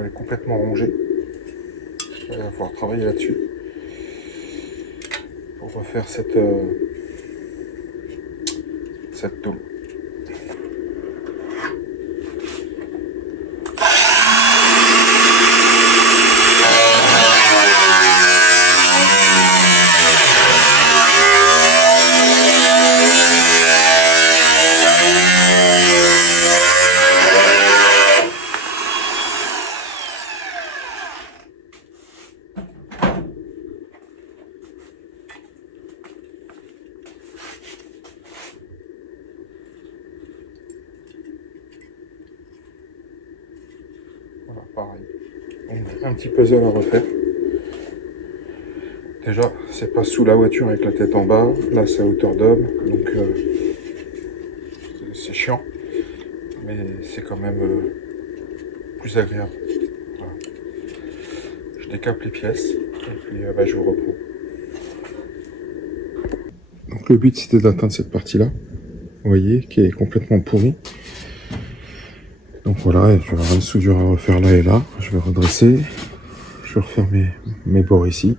Elle est complètement rongée. Il va falloir travailler là-dessus pour refaire cette tôle. Voilà, pareil. Donc, un petit puzzle à refaire. Déjà, c'est pas sous la voiture avec la tête en bas. Là, c'est à hauteur d'homme. Donc, c'est chiant. Mais c'est quand même plus agréable. Voilà. Je décape les pièces. Et puis, je vous reprends. Donc, le but, c'était d'atteindre cette partie-là. Vous voyez, qui est complètement pourrie. Donc voilà, je vais avoir une soudure à refaire là et là. Je vais redresser. Je vais refaire mes bords ici.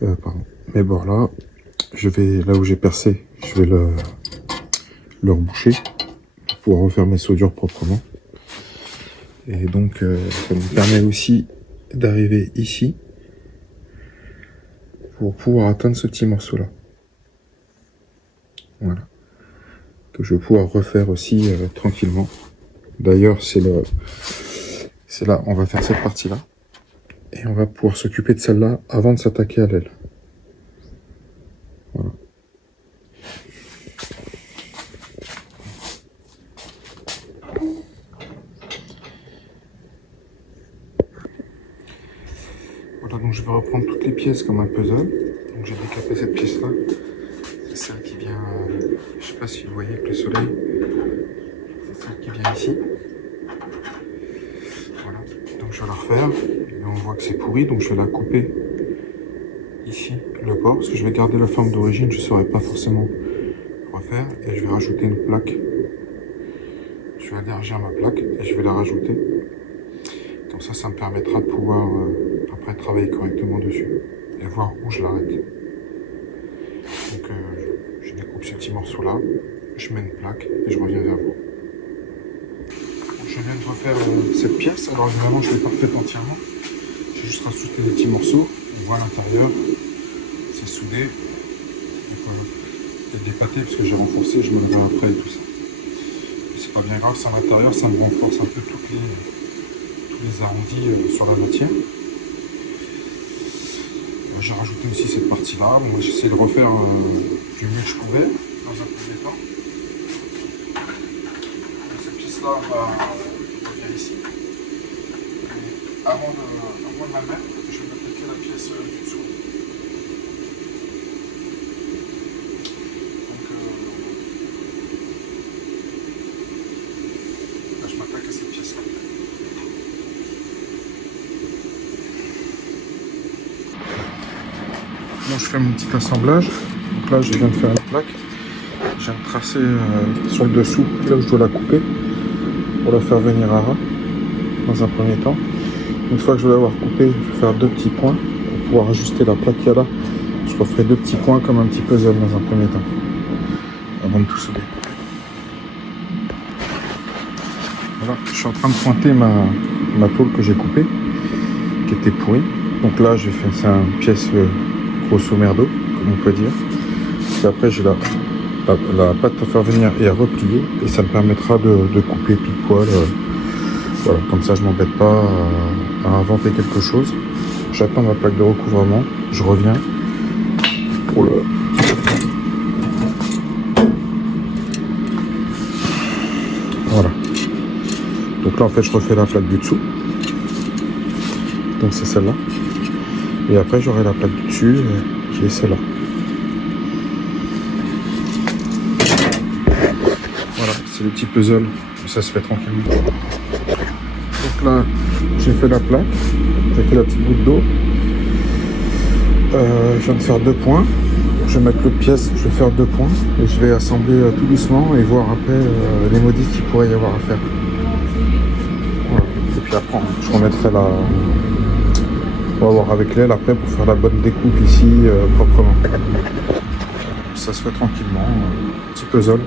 Mes bords là. Je vais, là où j'ai percé, je vais le reboucher pour pouvoir refaire mes soudures proprement. Et donc, ça me permet aussi d'arriver ici pour pouvoir atteindre ce petit morceau là. Voilà. Que je vais pouvoir refaire aussi tranquillement. D'ailleurs, c'est là, on va faire cette partie-là. Et on va pouvoir s'occuper de celle-là avant de s'attaquer à l'aile. Voilà. Voilà, donc je vais reprendre toutes les pièces comme un puzzle. Donc j'ai décapé cette pièce-là. C'est celle qui vient, je sais pas si vous voyez avec le soleil. C'est celle qui vient ici. Voilà, donc je vais la refaire. Et on voit que c'est pourri, donc je vais la couper ici, le bord, parce que je vais garder la forme d'origine, je ne saurais pas forcément refaire. Et je vais rajouter une plaque. Je vais élargir ma plaque et je vais la rajouter. Comme ça me permettra de pouvoir après travailler correctement dessus et voir où je l'arrête. Donc je découpe ce petit morceau là, je mets une plaque et je reviens vers vous. Je viens de refaire cette pièce, alors évidemment je ne l'ai pas refaite entièrement. J'ai juste rajouté des petits morceaux, on voit à l'intérieur, c'est soudé. Donc voilà, et dépaté parce que j'ai renforcé, je me le verrai après et tout ça. C'est pas bien grave, c'est à l'intérieur, ça me renforce un peu tous les arrondis sur la matière. J'ai rajouté aussi cette partie-là. Bon, j'ai essayé de refaire du mieux que je pouvais dans un premier temps. Cette pièce-là va ici. Et avant de la mettre, je vais appliquer la pièce du dessous. Donc là, je m'attaque à cette pièce-là. Bon, je fais mon petit assemblage. Donc là, je viens de faire une plaque. Je viens de tracer sur le dessous, là où je dois la couper, pour la faire venir à ras, dans un premier temps. Une fois que je vais l'avoir coupée, je vais faire deux petits points pour pouvoir ajuster la plaque qu'il y a là. Je referai deux petits points comme un petit puzzle dans un premier temps, avant de tout souder. Voilà, je suis en train de pointer ma tôle que j'ai coupée, qui était pourrie. Donc là, j'ai fait ça une pièce grosso merdo, comme on peut dire. Puis après, j'ai la pâte à faire venir et à replier, et ça me permettra de couper pile poil. Voilà, comme ça, je m'embête pas à inventer quelque chose. J'attends ma plaque de recouvrement, je reviens pour le... Voilà. Donc là, en fait, je refais la plaque du dessous. Donc c'est celle-là. Et après, j'aurai la plaque du dessus, qui est celle-là. Voilà, c'est le petit puzzle. Ça se fait tranquillement. Donc là, j'ai fait la plaque. J'ai fait la petite goutte d'eau. Je viens de faire 2 points. Je vais mettre l'autre pièce, je vais faire 2 points. Et je vais assembler tout doucement et voir après les modifs qu'il pourrait y avoir à faire. Voilà. Et puis après, je remettrai la... On va voir avec l'aile après pour faire la bonne découpe ici proprement. Ça se fait tranquillement. Petit puzzle.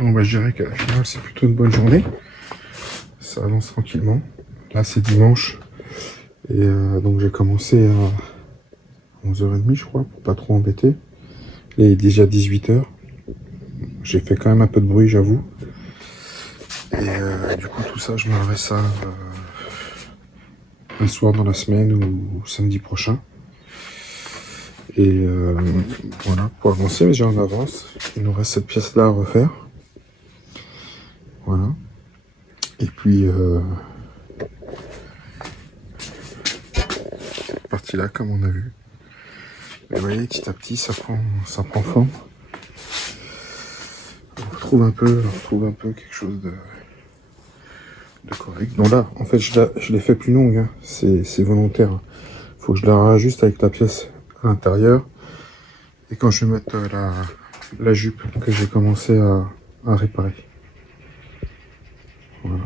Bon, bah, je dirais qu'à la finale, c'est plutôt une bonne journée. Ça avance tranquillement. Là, c'est dimanche. Et donc, j'ai commencé à 11h30, je crois, pour pas trop embêter. Il est déjà 18h. J'ai fait quand même un peu de bruit, j'avoue. Et du coup, tout ça, je m'arrête ça un soir dans la semaine ou samedi prochain. Et voilà, pour avancer, mais j'ai en avance. Il nous reste cette pièce-là à refaire. Voilà. Et puis, cette partie-là, comme on a vu. Et vous voyez, petit à petit, ça prend forme. On retrouve un peu quelque chose de correct. Donc là, en fait, je l'ai fait plus longue. Hein. C'est volontaire. Faut que je la rajuste avec la pièce à l'intérieur. Et quand je vais mettre la jupe que j'ai commencé à réparer. Voilà.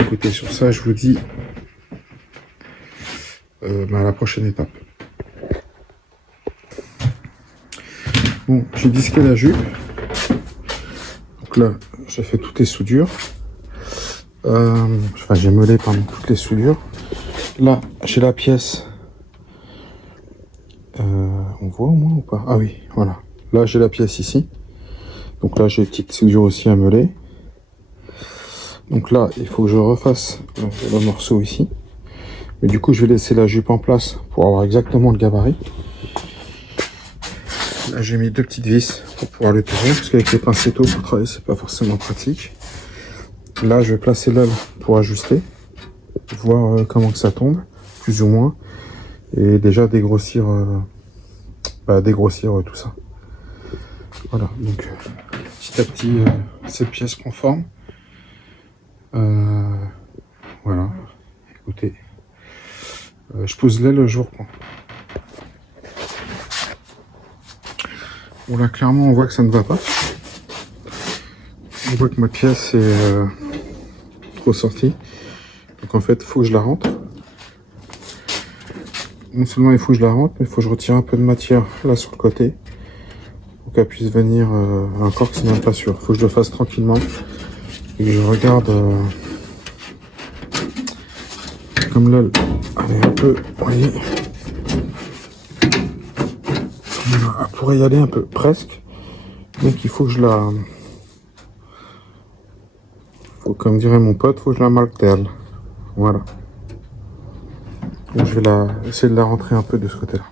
Écoutez, sur ça, je vous dis à la prochaine étape. Bon, j'ai disqué la jupe. Donc là, j'ai fait toutes les soudures. Enfin, j'ai meulé toutes les soudures. Là, j'ai la pièce. On voit au moins ou pas? Ah oui, voilà. Là, j'ai la pièce ici. Donc là, j'ai une petite soudure aussi à meuler. Donc là, il faut que je refasse le morceau ici. Mais du coup, je vais laisser la jupe en place pour avoir exactement le gabarit. Là, j'ai mis 2 petites vis pour pouvoir le tourner, parce qu'avec les pincettos pour travailler, c'est pas forcément pratique. Là, je vais placer l'aile pour ajuster, voir comment que ça tombe, plus ou moins, et déjà dégrossir, tout ça. Voilà, donc petit à petit, cette pièce prend forme. Voilà, écoutez, je pose l'aile, je vous reprends. Bon là clairement on voit que ça ne va pas. On voit que ma pièce est trop sortie. Donc en fait il faut que je la rentre. Non seulement il faut que je la rentre, mais il faut que je retire un peu de matière là sur le côté. Pour qu'elle puisse venir encore que c'est même pas sûr. Il faut que je le fasse tranquillement. Et que je regarde comme là, elle est un peu, vous voyez, elle pourrait y aller un peu, presque. Donc il faut que je la, comme dirait mon pote, faut que je la martèle. Voilà. Donc je vais essayer de la rentrer un peu de ce côté-là.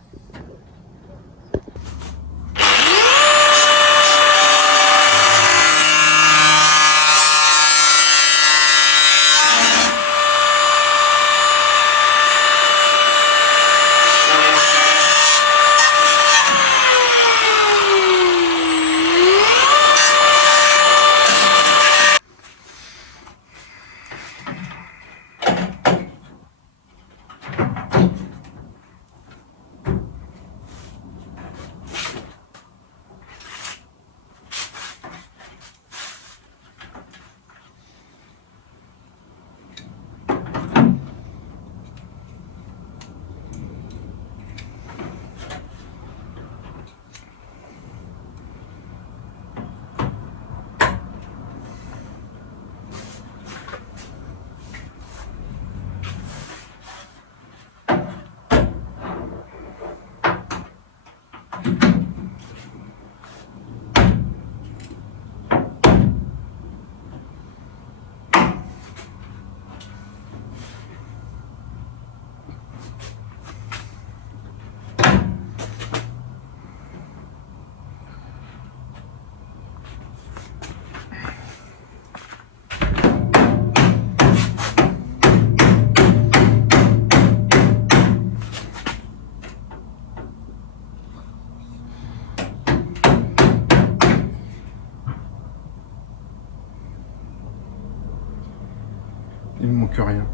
Il ne manque rien.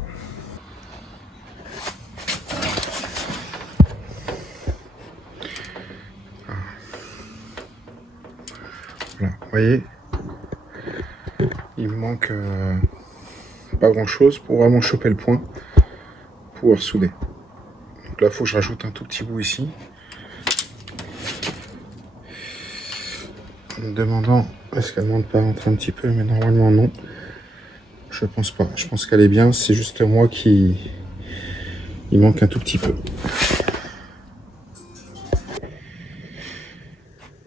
Voilà, vous voyez, il me manque pas grand chose pour vraiment choper le point, pour pouvoir souder. Donc là, il faut que je rajoute un tout petit bout ici. En me demandant est-ce qu'elle ne demande pas à rentrer un petit peu, mais normalement non. Je pense pas. Je pense qu'elle est bien. C'est juste moi qui... Il manque un tout petit peu.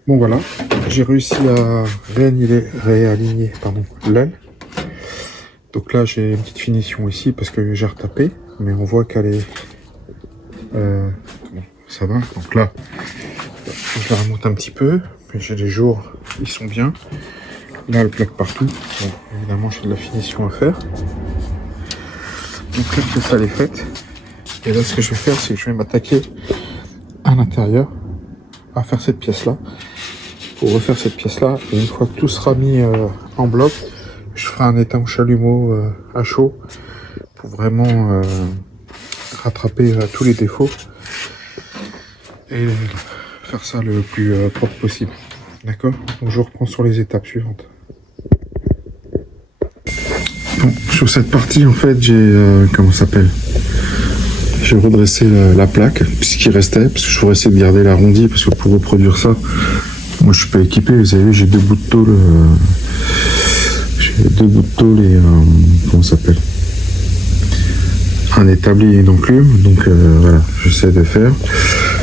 Bon voilà. J'ai réussi à réaligner l'aile. Donc là j'ai une petite finition ici parce que j'ai retapé. Mais on voit qu'elle est... ça va. Donc là, je la remonte un petit peu. Mais j'ai des jours, ils sont bien. Là, elle plaque partout. Bon, évidemment, j'ai de la finition à faire. Donc là, que ça est fait. Et là, ce que je vais faire, c'est que je vais m'attaquer à l'intérieur à faire cette pièce-là. Pour refaire cette pièce-là, et une fois que tout sera mis en bloc, je ferai un étain au chalumeau à chaud pour vraiment rattraper tous les défauts et faire ça le plus propre possible. D'accord? Donc je reprends sur les étapes suivantes. Bon, sur cette partie, en fait, j'ai comment ça s'appelle? J'ai redressé la plaque, ce qui restait, parce que je voudrais essayer de garder l'arrondi, parce que pour reproduire ça, moi je suis pas équipé. Vous avez vu, j'ai deux bouts de tôle, et comment ça s'appelle? Un établi non plus. Donc voilà, j'essaie de faire.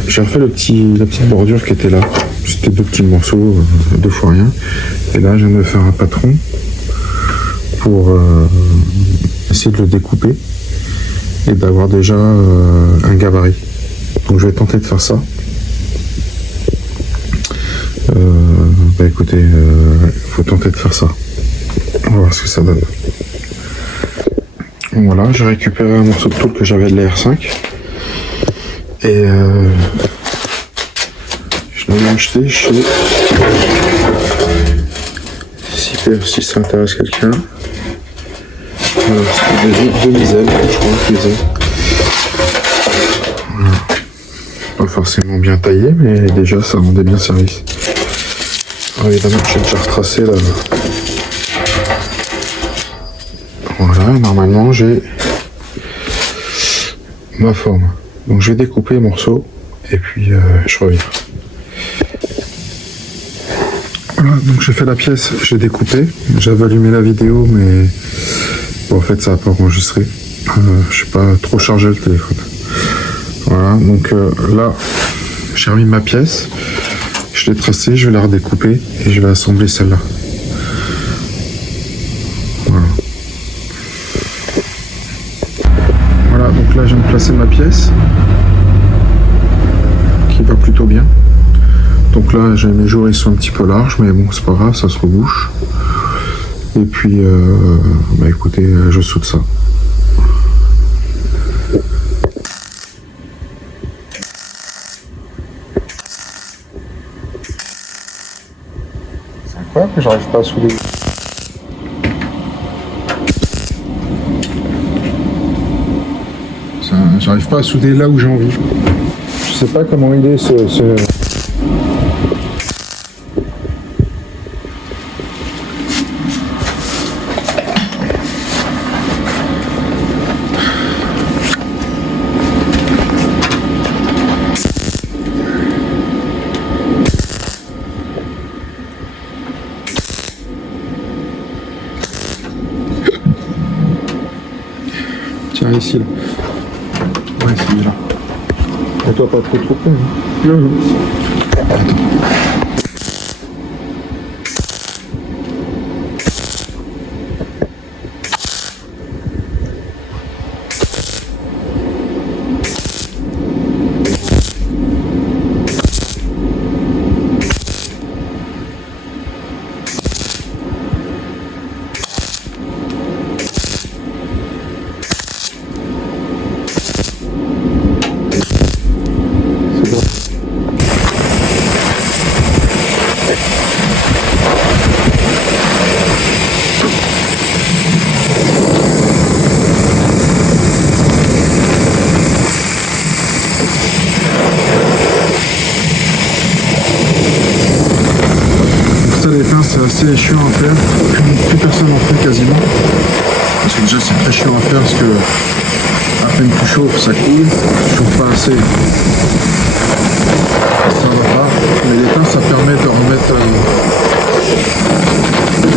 J'ai refait la petite bordure qui était là. C'était deux petits morceaux, 2 fois rien. Et là, je viens de faire un patron pour essayer de le découper et d'avoir déjà un gabarit. Donc je vais tenter de faire ça. Bah écoutez, faut tenter de faire ça. On va voir ce que ça donne. Donc voilà, j'ai récupéré un morceau de tôle que j'avais de la R5 et je l'ai acheté chez si ça intéresse quelqu'un. Voilà, c'est de Misel, je crois, Misel. Voilà. Pas forcément bien taillé, mais déjà ça rendait bien service. Évidemment, j'ai déjà retracé là. Voilà, normalement j'ai ma forme. Donc je vais découper les morceaux et puis je reviens. Voilà, donc j'ai fait la pièce, j'ai découpé. J'avais allumé la vidéo, mais bon, en fait ça n'a pas enregistré. Je suis pas trop chargé le téléphone. Voilà, donc là j'ai remis ma pièce. Je l'ai tracée, je vais la redécouper et je vais assembler celle-là. Voilà. Voilà, donc là je viens de placer ma pièce qui va plutôt bien. Donc là j'ai mes jours, ils sont un petit peu larges, mais bon c'est pas grave, ça se rebouche. Et puis bah écoutez, je soude ça. C'est incroyable que j'arrive pas à souder. J'arrive pas à souder là où j'ai envie. Je sais pas comment il est ce... Tiens, ici, là. Ouais, c'est là. Et toi, pas trop près, hein. Non. Attends. C'est assez chiant à faire, plus personne en fait quasiment. Parce que déjà c'est très chiant à faire parce que à peine tu chauffes, ça coule, tu chauffes pas assez, ça va pas. Mais l'étain ça permet de remettre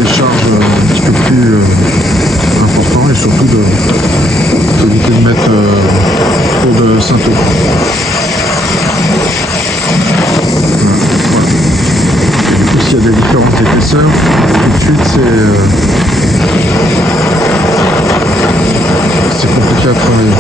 des charges un petit peu plus importantes et surtout d'éviter de mettre trop de ceinture. S'il y a des différences d'épaisseur, tout de suite c'est compliqué à travailler.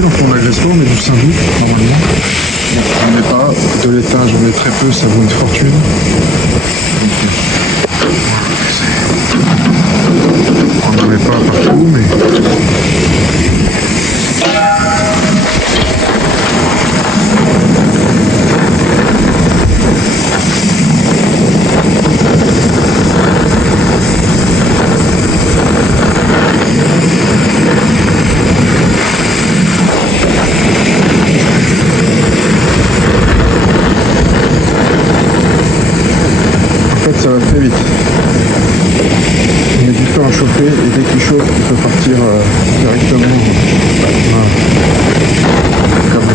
Donc on n'agresse pas, on met du Saint-Doux normalement. Donc je ne mets pas de l'étain, je mets très peu, ça vaut une fortune. On n'en met pas partout, mais... fait, ça va très vite. On met du temps à chauffer et dès qu'il chauffe, il peut partir directement. Voilà. Comme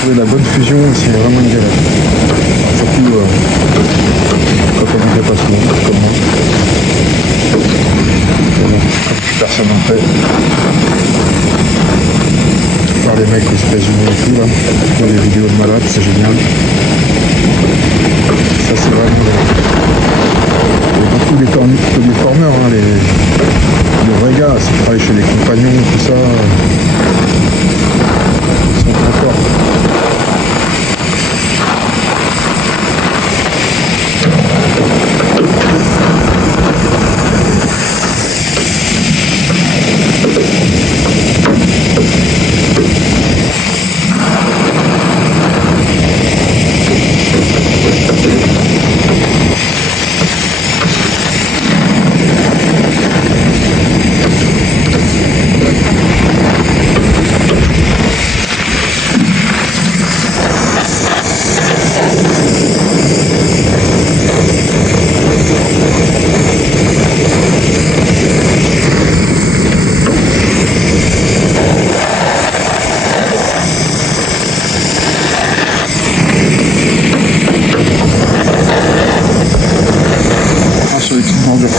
trouver la bonne fusion, c'est vraiment une galère. Surtout quand on ne fait pas souvent, comme moi. Bon, comme plus personne en fait. Par les mecs aux États-Unis et tout là, pour les vidéos de malades, c'est génial. Ça c'est vraiment beaucoup des formeurs, hein, les vrais gars, c'est qui travaillent chez les compagnons, tout ça. Ils sont très forts.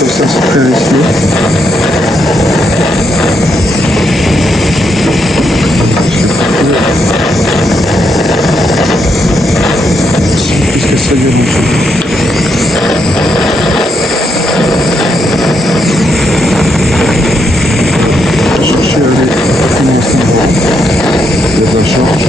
Ça c'est très risqué. C'est plus que ça vient en dessous. Je vais chercher à aller rapidement au centre. Il y a de la charge.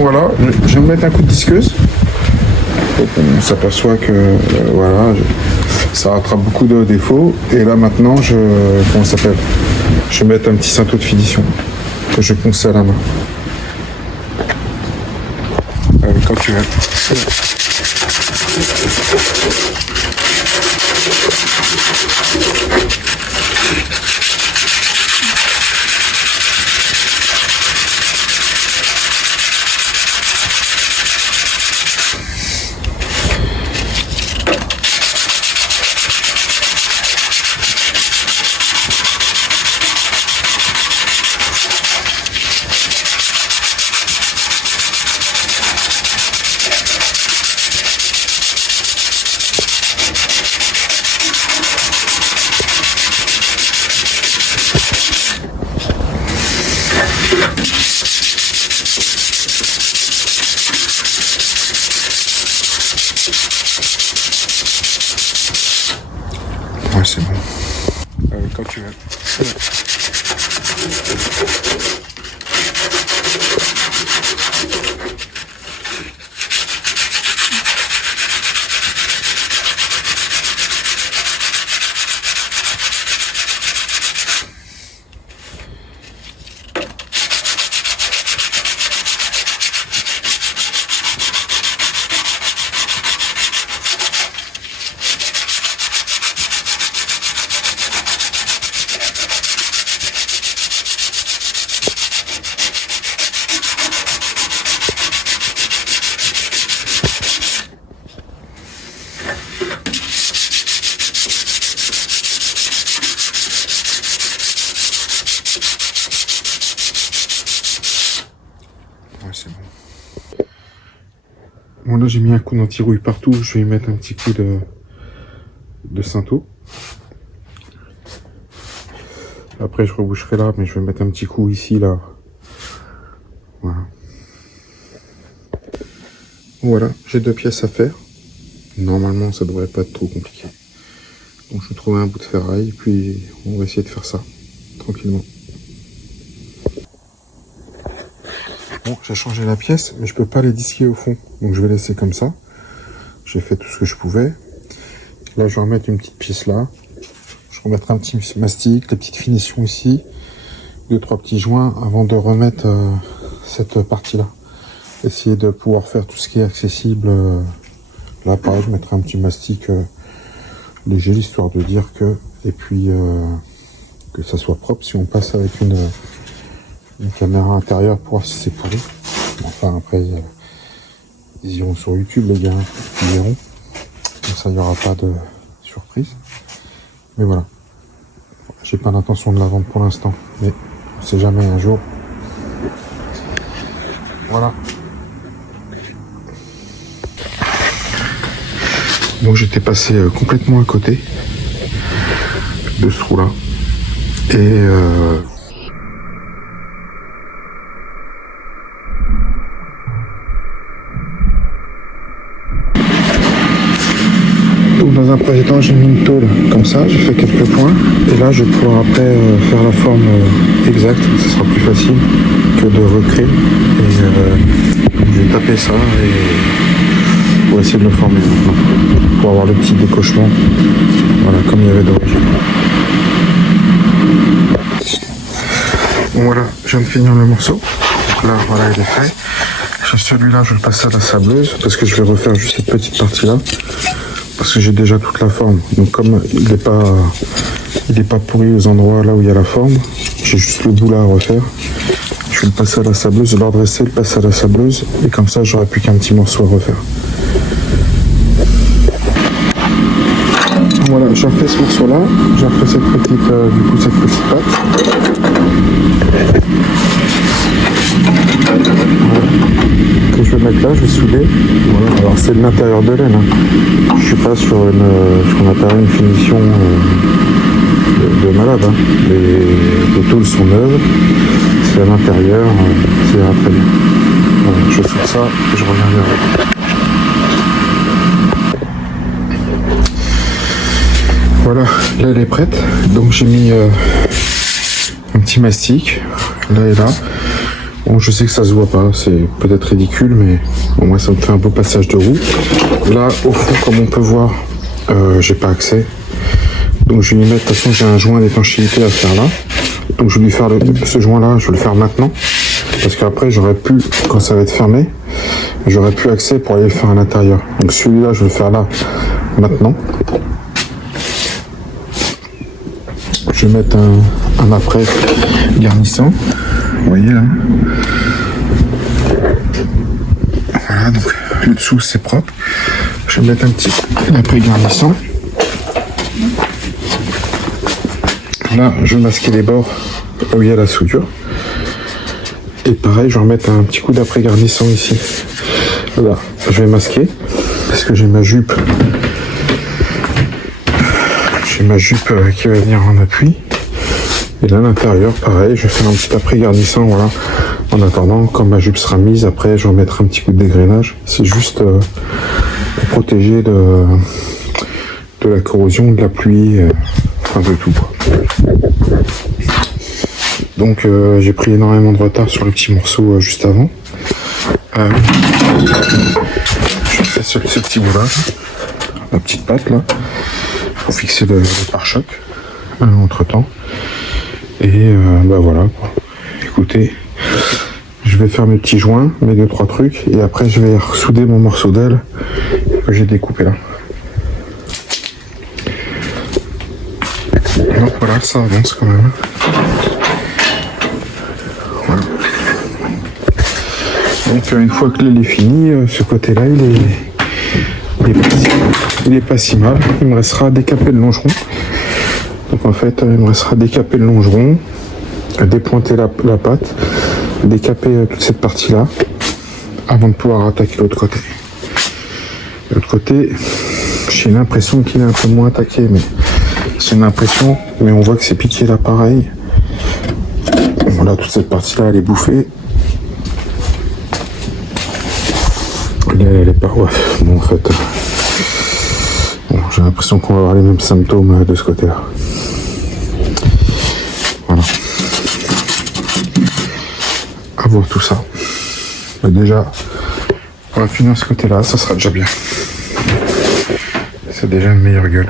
Voilà, je vais me mettre un coup de disqueuse. On s'aperçoit que voilà, ça rattrape beaucoup de défauts. Et là maintenant, comment ça s'appelle, je vais mettre un petit cinteau de finition que je ponce à la main. Quand tu veux. Ouais, c'est bon. Quand tu veux. C'est bon. Bon là j'ai mis un coup d'anti-rouille partout, je vais y mettre un petit coup de cinteau. Après je reboucherai là, mais je vais mettre un petit coup ici, là. Voilà. Voilà, j'ai 2 pièces à faire. Normalement ça devrait pas être trop compliqué. Donc je vais trouver un bout de ferraille, puis on va essayer de faire ça tranquillement. Bon, j'ai changé la pièce, mais je peux pas les disquer au fond. Donc je vais laisser comme ça. J'ai fait tout ce que je pouvais. Là, je vais remettre une petite pièce là. Je vais remettre un petit mastic, les petites finitions ici. 2-3 petits joints avant de remettre cette partie-là. Essayer de pouvoir faire tout ce qui est accessible. Là, pareil, je mettrai un petit mastic léger, histoire de dire que... Et puis, que ça soit propre. Si on passe avec une caméra intérieure pour voir si c'est pourri. Enfin, après, ils iront sur YouTube, les gars. Ils verront. Comme ça, il n'y aura pas de surprise. Mais voilà. J'ai pas l'intention de la vendre pour l'instant. Mais on sait jamais un jour. Voilà. Donc j'étais passé complètement à côté de ce trou là et donc dans un premier temps j'ai mis une tôle comme ça, j'ai fait quelques points et là je vais pouvoir après faire la forme exacte, ce sera plus facile que de recréer et je vais taper ça et pour essayer de le former maintenant, pour avoir le petit décochement, voilà, comme il y avait d'origine. Bon voilà, je viens de finir le morceau, donc là voilà il est fait. Celui-là je vais le passer à la sableuse parce que je vais refaire juste cette petite partie là, parce que j'ai déjà toute la forme, donc comme il n'est pas pourri aux endroits là où il y a la forme, j'ai juste le bout là à refaire. Je vais le passer à la sableuse, le redresser, le passer à la sableuse, et comme ça j'aurai plus qu'un petit morceau à refaire. Voilà, j'ai refait ce morceau là, j'ai refait cette petite patte. Voilà. Que je vais mettre là, je vais souder. Voilà. Alors c'est de l'intérieur de laine. Hein. Je suis pas sur ce qu'on appelle une finition de malade. Hein. Les tôles sont neuves, c'est à l'intérieur, c'est très bien. Voilà, je soude ça et je reviens vers vous. Voilà, là elle est prête, donc j'ai mis un petit mastic, là et là. Bon, je sais que ça se voit pas, c'est peut-être ridicule, mais bon, moi ça me fait un beau passage de roue. Là, au fond, comme on peut voir, j'ai pas accès. Donc je vais lui mettre, de toute façon j'ai un joint d'étanchéité à faire là. Donc je vais lui faire ce joint là, je vais le faire maintenant. Parce qu'après j'aurais pu, quand ça va être fermé, j'aurais plus accès pour aller le faire à l'intérieur. Donc celui-là, je vais le faire là, maintenant. Je vais mettre un après garnissant, vous voyez là. Voilà, donc le dessous c'est propre. Je vais mettre un petit après garnissant. Là, je vais masquer les bords où il y a la soudure. Et pareil, je vais remettre un petit coup d'après garnissant ici. Là, je vais masquer parce que j'ai ma jupe. J'ai ma jupe qui va venir en appui. Et là, à l'intérieur, pareil, je vais faire un petit après garnissant, voilà. En attendant, quand ma jupe sera mise, après, je vais mettre un petit coup de dégrainage. C'est juste pour protéger de la corrosion, de la pluie, enfin de tout, quoi. Donc, j'ai pris énormément de retard sur le petit morceau juste avant. Je fais ce petit bout-là, la petite patte, là, pour fixer le pare-choc, entre-temps. Et bah voilà, quoi. Écoutez, je vais faire mes petits joints, mes 2-3 trucs, et après je vais ressouder mon morceau d'aile que j'ai découpé là. Donc voilà, ça avance quand même. Voilà. Donc une fois que l'aile est finie, ce côté-là, il est pas si mal. Il me restera à décaper le longeron. Donc en fait, il me restera à décaper le longeron, à dépointer la patte, décaper toute cette partie-là, avant de pouvoir attaquer l'autre côté. L'autre côté, j'ai l'impression qu'il est un peu moins attaqué, mais c'est une impression, mais on voit que c'est piqué là pareil. Voilà, toute cette partie-là, elle est bouffée. Elle est pas... Ouais, bon en fait... Bon, j'ai l'impression qu'on va avoir les mêmes symptômes de ce côté-là. Voilà. À voir tout ça. Bah déjà, on va finir ce côté-là, ça sera déjà bien. C'est déjà une meilleure gueule.